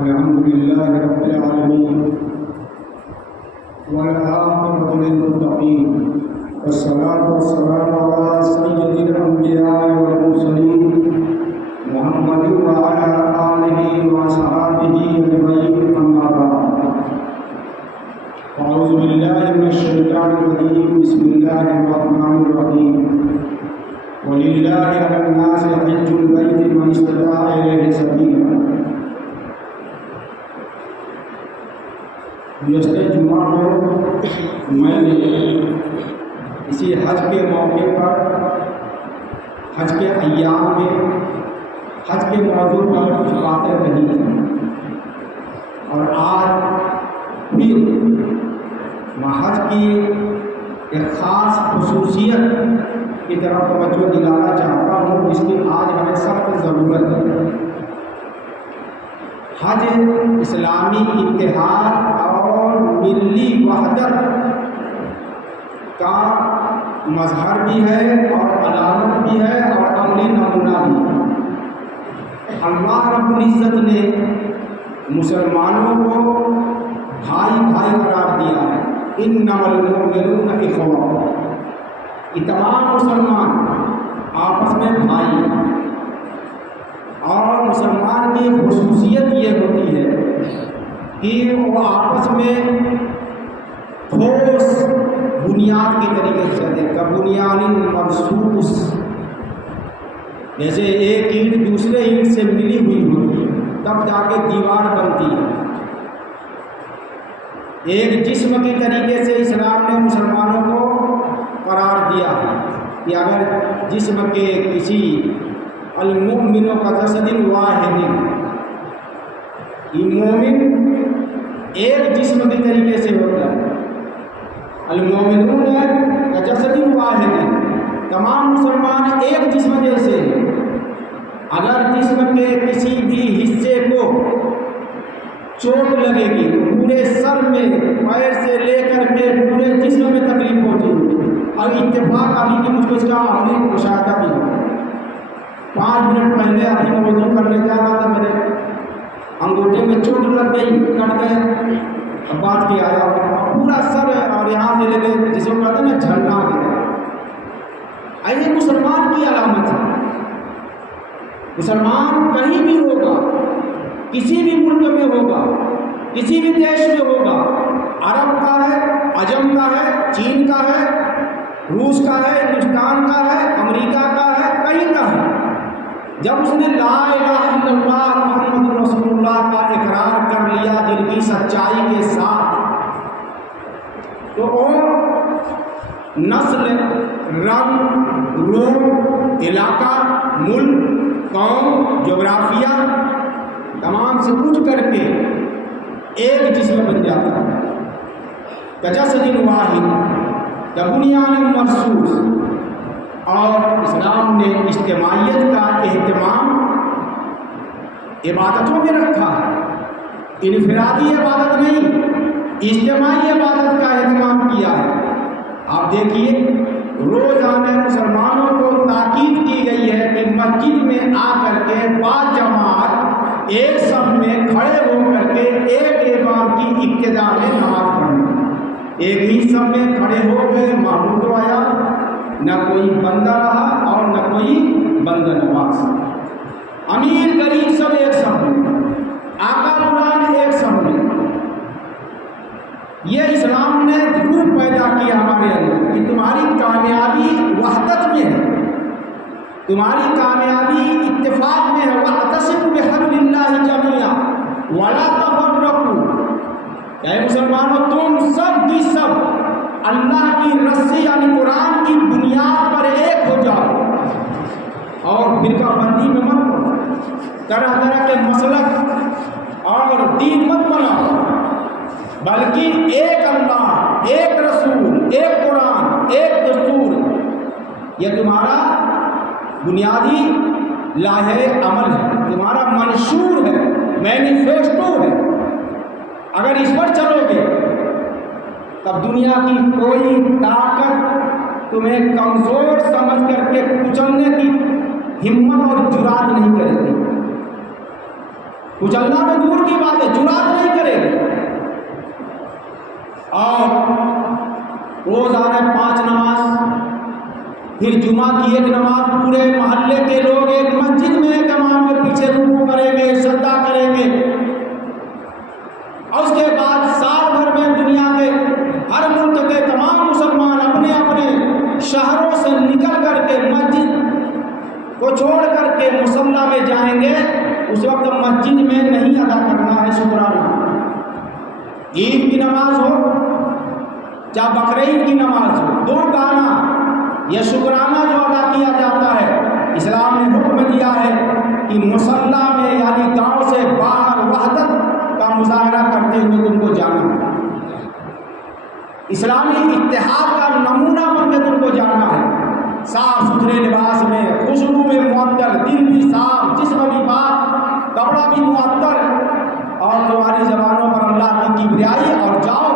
الحمد لله رب العالمين والعاقبة للمتقين والصلاة والسلام على سيد الأنبياء والمرسلين محمد وعلى آله وصحبه أجمعين أما بعد أعوذ بالله من الشيطان الرجيم بسم الله الرحمن الرحيم ولله على الناس حج البيت من استطاع إليه سبيلا گزشتہ جمعہ کو میں نے اسی حج کے موقع پر حج کے ایام میں حج کے موضوع پر کچھ باتیں کہی اور آج پھر میں حج کی ایک خاص خصوصیت کی طرف توجہ دلانا چاہتا ہوں جس کی آج ہمیں سخت ضرورت ہے۔ حج اسلامی اتحاد اور ملی وحدت کا مظہر بھی ہے اور علامت بھی ہے اور عملی نمونہ بھی ہے۔ اللہ رب العزت نے مسلمانوں کو بھائی بھائی قرار دیا ہے، انما المؤمنون اخوہ، کہ تمام مسلمان آپس میں بھائی ہیں۔ اور مسلمان کی خصوصیت یہ ہوتی ہے کہ وہ آپس میں ٹھوس بنیاد کی طریقے سے چلتے ہیں، بنیاد مرصوص، جیسے ایک اینٹ دوسرے اینٹ سے ملی ہوئی ہوتی ہے تب جا کے دیوار بنتی ہے۔ ایک جسم کی طریقے سے اسلام نے مسلمانوں کو قرار دیا ہے کہ اگر جسم کے کسی المؤمنوں کا جسد واحد، یہ مومن ایک جسم کی طریقے سے ہوتا ہے، المؤمنون کا جسد واحد، تمام مسلمان ایک جسم جیسے ہیں۔ اگر جسم کے کسی بھی حصے کو چوٹ لگے گی تو پورے سر میں پیر سے لے کر کے پورے جسم میں تکلیف پہنچے گی، اور اتفاق ابھی کہ مجھ کو اس کا عملی مشاہدہ بھی ہوا۔ 5 منٹ پہلے ابھی میں وضو کرنے جا رہا تھا، میرے انگوٹھے میں چوٹ لگ گئی، کٹ گئے، اب بات کی آیا پورا سر اور یہاں سے لے گئے جسے وہ کہتے ہیں نا جھرنا گیا۔ ایسے مسلمان کی علامت ہے۔ مسلمان کہیں بھی ہوگا، کسی بھی ملک میں ہوگا، کسی بھی دیش میں ہوگا، عرب کا ہے، عجم کا ہے، چین کا ہے، روس کا ہے، ہندوستان کا ہے، امریکہ کا ہے، کہیں کا ہے، جب اس نے لا الہ الا اللہ محمد رسول اللہ کا اقرار کر لیا دل کی سچائی کے ساتھ، تو وہ نسل، رنگ، روح، علاقہ، ملک، قوم، جغرافیہ تمام سے اٹھ کر کے ایک جسم بن جاتا ہے، کجسد واحد، بنیاد مرصوص۔ اور اسلام نے اجتماعیت کا اہتمام عبادتوں میں رکھا ہے، انفرادی عبادت نہیں، اجتماعی عبادت کا اہتمام کیا ہے۔ آپ دیکھیے روزانہ مسلمانوں کو تاکید کی گئی ہے کہ مسجد میں آ کر کے باجماعت ایک صف میں کھڑے ہو کر کے ایک امام کی ابتدا میں نماز پڑھیں۔ ایک ہی صف میں کھڑے ہو گئے، محمود تو آیا، نہ کوئی بندہ رہا اور نہ کوئی بندہ نواز، امیر غریب سب ایک صف میں، آقا غلام ایک صف میں۔ یہ اسلام نے روح پیدا کیا ہمارے اندر کہ تمہاری کامیابی وحدت میں ہے، تمہاری کامیابی اتفاق میں ہے۔ وَاعْتَصِمُوا بِحَبْلِ اللَّهِ جَمِيعًا وَلَا تَفَرَّقُوا، اے مسلمانوں تم سب کی سب اللہ کی رسی یعنی قرآن کی بنیاد پر ایک ہو جاؤ، اور فرقہ بندی میں مت پڑو، طرح طرح کے مسلک اور دین مت بناؤ، بلکہ ایک اللہ، ایک رسول، ایک قرآن، ایک دستور، یہ تمہارا بنیادی لائحہ عمل ہے، تمہارا منشور ہے، مینیفیسٹو ہے۔ اگر اس پر چلو گے تب دنیا کی کوئی طاقت تمہیں کمزور سمجھ کر کے کچلنے کی ہمت اور جرات نہیں کرے گی۔ کچلنا تو دور کی بات ہے، جرات نہیں کرے گی۔ اور روزانہ 5 نماز، پھر جمعہ کی 1 نماز، پورے محلے کے لوگ ایک مسجد میں ایک امام کے پیچھے رکوع کریں گے، سجدہ کریں گے، اور اس کے بعد سال بھر میں دنیا کے ہر ملک کے تمام مسلمان اپنے اپنے شہروں سے نکل کر کے مسجد کو چھوڑ کر کے مصلی میں جائیں گے۔ اس وقت مسجد میں نہیں ادا کرنا ہے شکرانہ، عید کی نماز ہو چاہے بقرعید کی نماز ہو، 2 گانا یہ شکرانہ جو ادا کیا جاتا ہے، اسلام نے حکم دیا ہے کہ مصلی میں یعنی گاؤں سے باہر وحدت کا مظاہرہ کرتے ہوئے تم کو جانا ہے، اسلامی اتحاد کا نمونہ بن کے تم کو جانا ہے، صاف ستھرے لباس میں، خوشبو میں معطر، دل بھی صاف، جسم بھی پاک، کپڑا بھی معطر، اور تمہاری زبانوں پر اللہ کی کبریائی، اور جاؤ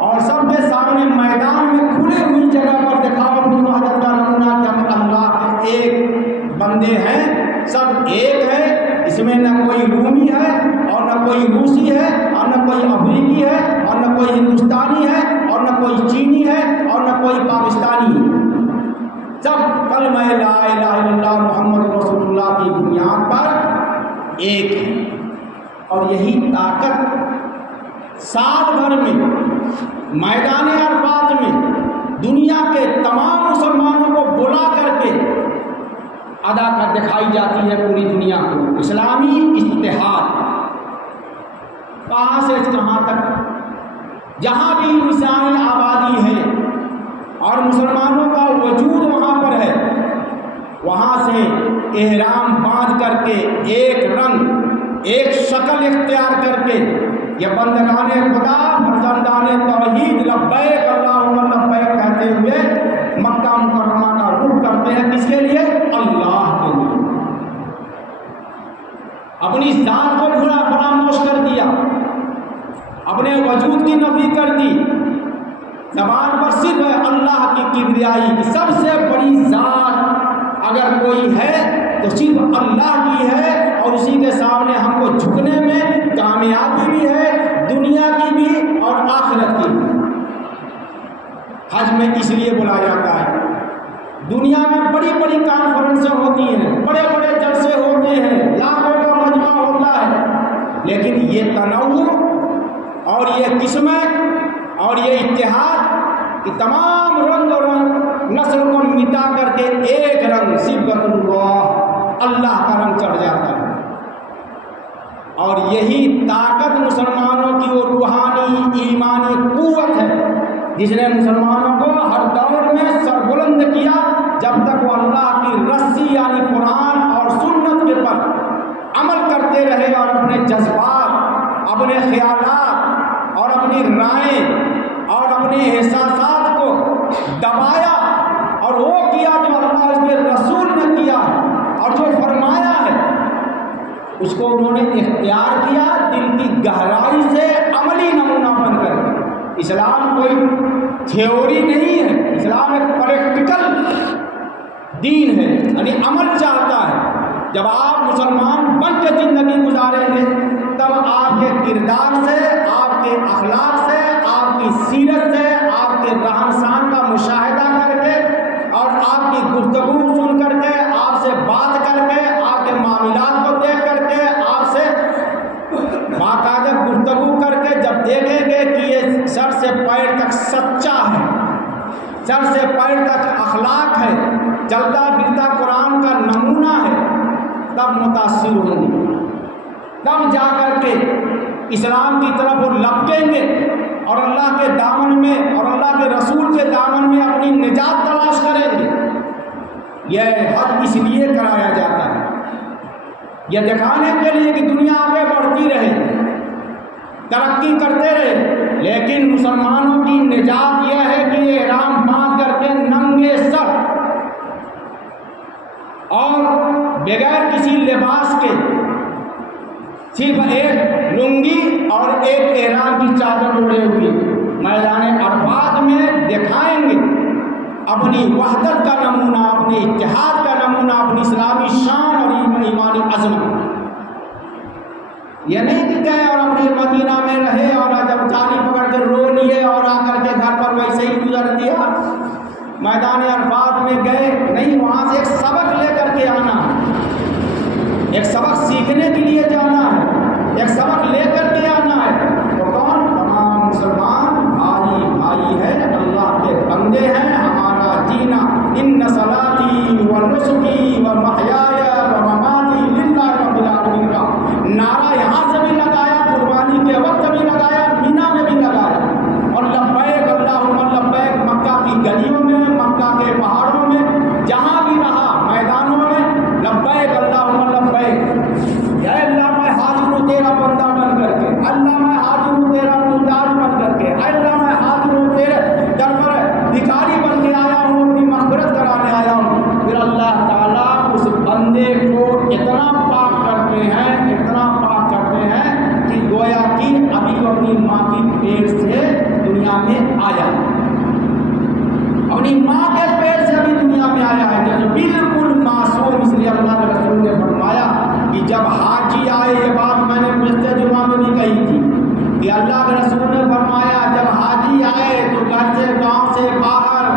اور سب کے سامنے میدان میں کھلے ہوئی جگہ پر دکھاؤ اپنی وحدت کا نمونہ کہ ہم اللہ کے ایک بندے ہیں، سب ایک ہے، اس میں نہ کوئی رومی ہے اور نہ کوئی روسی ہے اور نہ کوئی افریقی ہے اور نہ کوئی ہندوستانی ہے اور نہ کوئی چینی ہے اور نہ کوئی پاکستانی ہے، سب کلمہ لا الہ الا اللہ محمد رسول اللہ کی بنیاد پر ایک ہے۔ اور یہی طاقت سال بھر میں میدان عرفات میں دنیا کے تمام مسلمانوں کو بلا کر کے ادا کر دکھائی جاتی ہے پوری دنیا کو، اسلامی اتحاد کہاں سے کہاں تک، جہاں بھی انسانی آبادی ہے اور مسلمانوں کا وجود وہاں پر ہے، وہاں سے احرام باندھ کر کے ایک رنگ ایک شکل اختیار کر کے یہ بندگان خدا فرزندان توحید لبیک اللہم لبیک کہتے ہوئے مکہ مکرمہ کا رخ کرتے ہیں، کس کے لیے؟ اللہ کے لیے۔ اپنی ذات کو فراموش کر دیا، اپنے وجود کی نفی کر دی، زبان پر صرف اللہ کی کبریائی کی سب سے بڑی ذات اگر کوئی ہے تو صرف اللہ کی ہے، اور اسی کے سامنے ہم کو جھکنے میں کامیابی بھی ہے، دنیا کی بھی اور آخرت کی بھی۔ حج میں اس لیے بلایا جاتا ہے، دنیا میں بڑی بڑی کانفرنسیں ہوتی ہیں، بڑے بڑے جلسے ہوتے ہیں، لاکھوں کا مجمع ہوتا ہے، لیکن یہ تنوع اور یہ قسمت اور یہ اتحاد کہ تمام رنگ اور نسل کو مٹا کر کے ایک رنگ صبغت اللہ کا رنگ چڑھ جاتا ہے۔ اور یہی طاقت مسلمانوں کی وہ روحانی ایمانی قوت ہے جس نے مسلمانوں کو ہر دور میں سربلند کیا، جب تک وہ اللہ کی رسی یعنی قرآن اور سنت کے پر عمل کرتے رہے اور اپنے جذبات، اپنے خیالات اور اپنی رائیں اور اپنے احساسات کو دبایا اور وہ کیا جو اللہ اس کے رسول نے کیا اور جو فرمایا ہے، اس کو انہوں نے اختیار کیا دل کی گہرائی سے عملی نمونہ بن کر۔ اسلام کوئی تھیوری نہیں ہے، اسلام ایک پریکٹیکل دین ہے، یعنی عمل چاہتا ہے۔ جب آپ مسلمان بن کے زندگی گزاریں گے تب آپ کے کردار سے، آپ کے اخلاق سے، آپ کی سیرت سے، آپ کے رہن سہن کا مشاہدہ کر کے اور آپ کی گفتگو سن کر کے، آپ سے بات کر کے، آپ کے معاملات کو دیکھ کر کے، آپ سے باقاعدہ گفتگو کر کے جب دیکھیں گے کہ یہ سر سے پیر تک سچا ہے، سر سے پیر تک اخلاق ہے، چلتا پھرتا قرآن کا نمونہ ہے، تب متاثر ہوں گے، تب جا کر کے اسلام کی طرف وہ لپکیں گے اور اللہ کے دامن میں اور اللہ کے رسول کے دامن میں اپنی نجات تلاش کریں گے۔ یہ حج اس لیے کرایا جاتا ہے، یہ دکھانے کے لیے کہ دنیا آگے بڑھتی رہے، ترقی کرتے رہے، لیکن مسلمانوں کی نجات یہ ہے کہ یہ احرام باندھ کر کے ننگے سر اور بغیر کسی لباس کے صرف ایک لنگی اور ایک احرام کی چادر اوڑھے ہوئے میدان عرفات میں دکھائیں گے اپنی وحدت کا نمونہ، اپنے اتحاد کا نمونہ، اپنی اسلامی شان اور ایمانی عظمت۔ یہ نہیں کہ گئے اور اپنی مدینہ میں رہے اور جب چالی پکڑ کے رو لیے اور آ کر کے گھر پر ویسے ہی گزر دیا، میدان عرفات میں گئے نہیں، وہاں سے ایک سبق لے کر کے آنا ہے، ایک سبق سیکھنے کے لیے جانا ہے، ایک سبق لے کر کے آنا ہے۔ تو کون؟ تمام مسلمان بھائی بھائی ہے، اللہ کے بندے ہیں۔ ہمارا جینا ان صلاتی و نسکی و محیای و مماتی للہ رب العالمین کا نعرہ یہاں سے بھی لگایا، قربانی کے وقت بھی لگایا، مینا میں بھی لگایا، اور لبیک اللہم لبیک مکہ کی گلیوں میں، مکہ کے پہاڑوں میں، جہاں بھی رہا میدانوں میں، لبیک اللہم لبیک، یا اللہ میں حاضر ہوں تیرا بندہ بن کر کے، اللہ میں حاضر ہوں تیرا مدار بن کر کے، اللہ میں حاضر ہوں تیرے در پر بھکاری بن کے آیا ہوں، اپنی مغفرت کرانے آیا ہوں۔ پھر اللہ تعالیٰ اس بندے کو اتنا پاک کرتے ہیں، اتنا پاک کرتے ہیں کہ گویا کہ ابھی وہ اپنی ماں کی پیٹ سے دنیا میں آیا، اپنی ماں کے پیٹ سے ابھی دنیا میں آیا ہے، جو بالکل معصوم۔ اس لیے اللہ کے رسول نے فرمایا کہ جب حاجی آئے، یہ بات میں نے گزشتہ جمعہ میں بھی کہی تھی کہ اللہ کے رسول نے فرمایا جب حاجی آئے تو گھر سے، گاؤں سے باہر،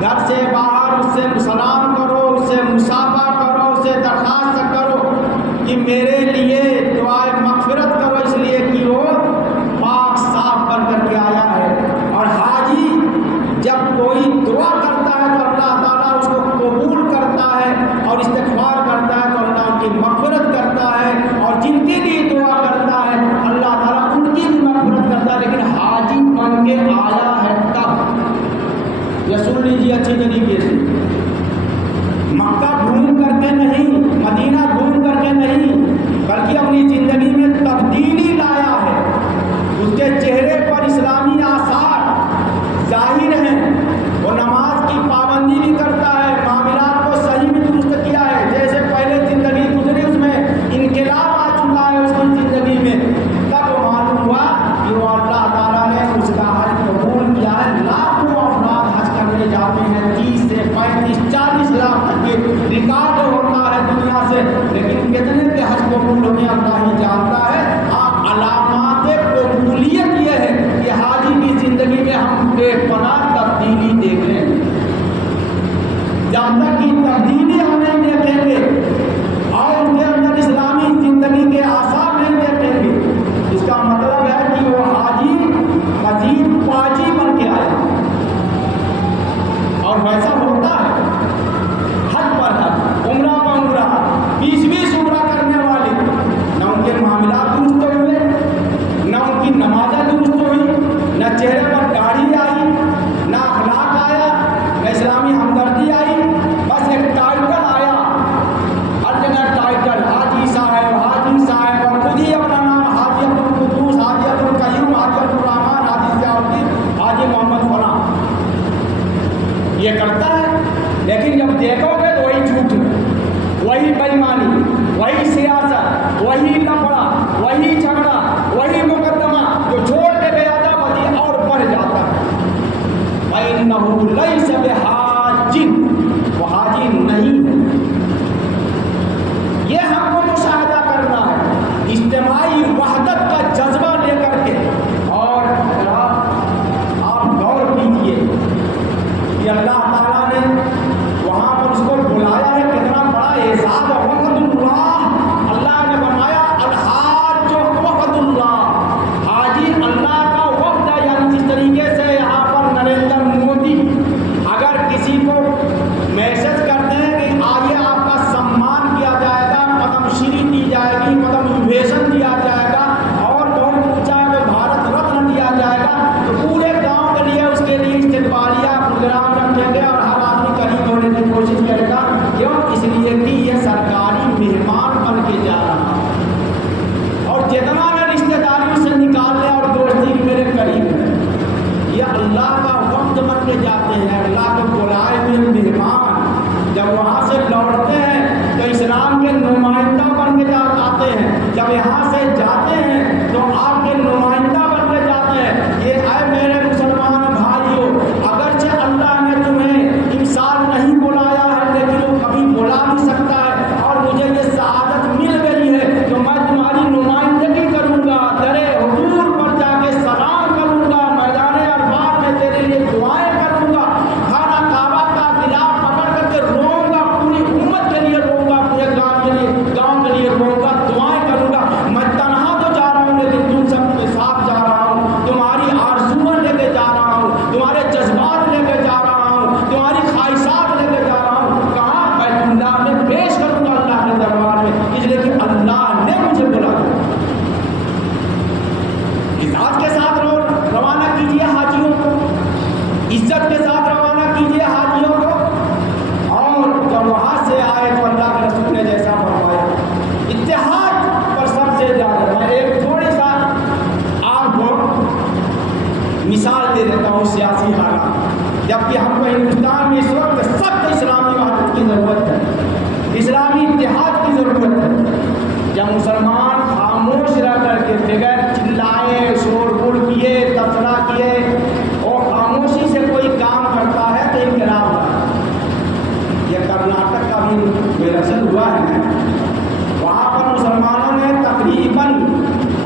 گھر سے باہر اس سے سلام کرو، اس سے مصافحہ کرو، اس سے درخواست کرو کہ میرے لیے دعائے مغفرت کرو، اس لیے کہ وہ پاک صاف بن کر کے آیا ہے۔ اور حاجی جب کوئی دعا کرتا ہے تو اللہ تعالیٰ اس کو قبول کرتا ہے اور استغفار کرتا ہے تو اللہ کی مغفرت کرتا ہے، اور جن کے لیے دعا کرتا ہے اللہ تعالیٰ ان کی بھی مغفرت کرتا ہے۔ لیکن حاجی بن کے آیا ہے تب، یہ سن لیجیے اچھی طریقے سے، مکہ گھوم کر کے نہیں، مدینہ گھوم کر کے نہیں، بلکہ اپنی زندگی میں تبدیلی لایا ہے۔ اس کے چہرے پر اسلامی آثار ظاہر ہیں، وہ نماز کی پابندی بھی کرتا ہے، معاملات کو صحیح بھی درست کیا ہے، جیسے پہلے زندگی گزری اس میں انقلاب آ چکا ہے اس کی زندگی میں۔ تب معلوم ہوا کہ وہ اللہ تعالیٰ نے اس کا حج قبول کیا ہے۔ لاکھوں افراد حج کرنے جاتے ہیں، 30 سے 35 40 لاکھ تک کے ریکارڈ ہوتا ہے دنیا سے، لیکن کتنے کے حج قبول ہونے اللہ ہی جانتا ہے۔ علامات قبولیت یہ ہے کہ حاجی کی زندگی میں ہم بے پناہ تبدیلی دیکھیں۔ جب تک کی تبدیلی ہم نہیں دیکھیں گے اور ان کے اندر اسلامی زندگی کے آثار نہیں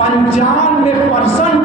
95%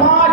5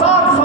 700